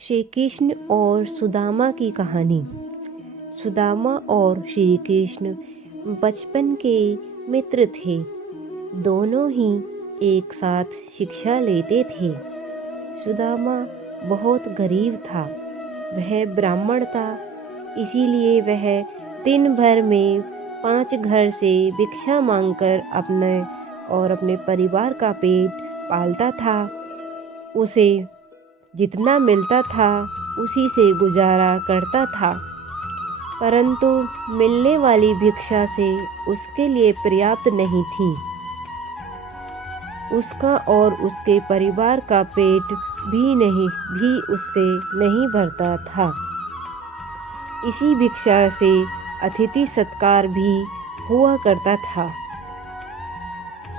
श्री कृष्ण और सुदामा की कहानी। सुदामा और श्री कृष्ण बचपन के मित्र थे। दोनों ही एक साथ शिक्षा लेते थे। सुदामा बहुत गरीब था। वह ब्राह्मण था, इसीलिए वह दिन भर में 5 घर से भिक्षा मांगकर अपने और अपने परिवार का पेट पालता था। उसे जितना मिलता था उसी से गुजारा करता था, परंतु मिलने वाली भिक्षा से उसके लिए पर्याप्त नहीं थी। उसका और उसके परिवार का पेट भी उससे नहीं भरता था। इसी भिक्षा से अतिथि सत्कार भी हुआ करता था।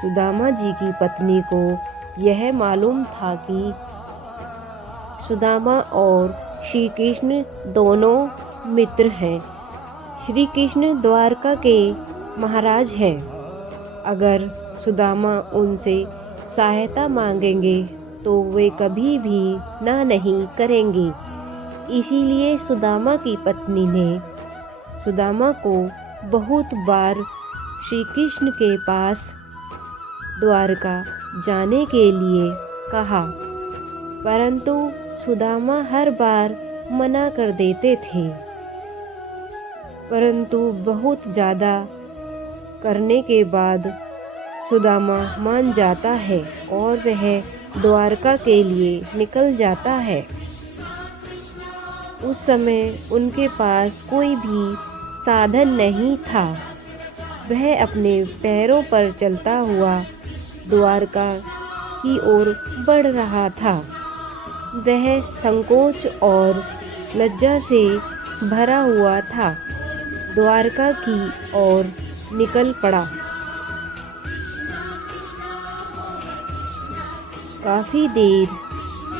सुदामा जी की पत्नी को यह मालूम था कि सुदामा और श्री कृष्ण दोनों मित्र हैं। श्री कृष्ण द्वारका के महाराज हैं। अगर सुदामा उनसे सहायता मांगेंगे तो वे कभी भी ना नहीं करेंगे। इसीलिए सुदामा की पत्नी ने सुदामा को बहुत बार श्री कृष्ण के पास द्वारका जाने के लिए कहा, परंतु सुदामा हर बार मना कर देते थे। परंतु बहुत ज़्यादा करने के बाद सुदामा मान जाता है और वह द्वारका के लिए निकल जाता है। उस समय उनके पास कोई भी साधन नहीं था। वह अपने पैरों पर चलता हुआ द्वारका की ओर बढ़ रहा था। वह संकोच और लज्जा से भरा हुआ था। द्वारका की ओर निकल पड़ा। काफ़ी देर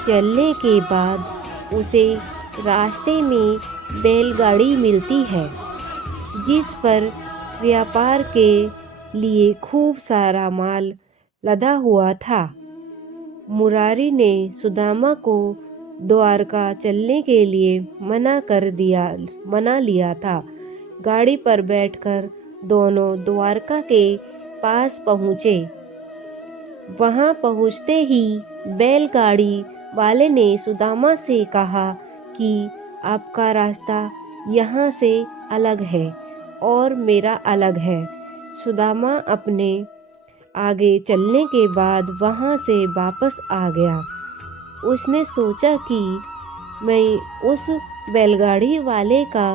चलने के बाद उसे रास्ते में बैलगाड़ी मिलती है, जिस पर व्यापार के लिए खूब सारा माल लदा हुआ था। मुरारी ने सुदामा को द्वारका चलने के लिए मना लिया था। गाड़ी पर बैठकर दोनों द्वारका के पास पहुँचे। वहाँ पहुँचते ही बैलगाड़ी वाले ने सुदामा से कहा कि आपका रास्ता यहाँ से अलग है और मेरा अलग है। सुदामा अपने आगे चलने के बाद वहाँ से वापस आ गया। उसने सोचा कि मैं उस बैलगाड़ी वाले का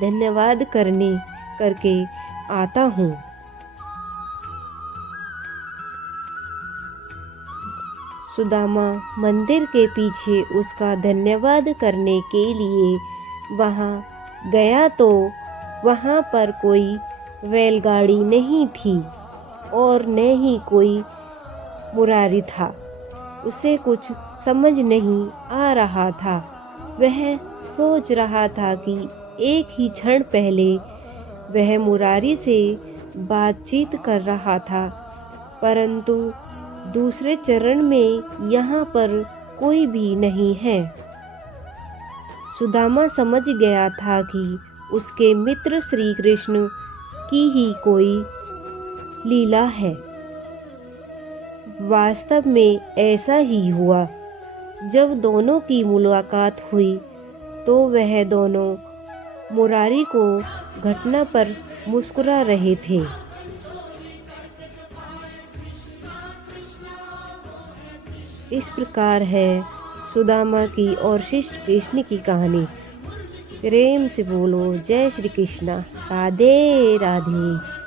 धन्यवाद करके आता हूँ। सुदामा मंदिर के पीछे उसका धन्यवाद करने के लिए वहाँ गया तो वहाँ पर कोई बैलगाड़ी नहीं थी और न ही कोई मुरारी था। उसे कुछ समझ नहीं आ रहा था। वह सोच रहा था कि एक ही क्षण पहले वह मुरारी से बातचीत कर रहा था, परंतु दूसरे चरण में यहाँ पर कोई भी नहीं है। सुदामा समझ गया था कि उसके मित्र श्री कृष्ण की ही कोई लीला है। वास्तव में ऐसा ही हुआ। जब दोनों की मुलाकात हुई तो वह दोनों मुरारी को घटना पर मुस्कुरा रहे थे। इस प्रकार है सुदामा की और श्री कृष्ण की कहानी। प्रेम से बोलो जय श्री कृष्ण। राधे राधे।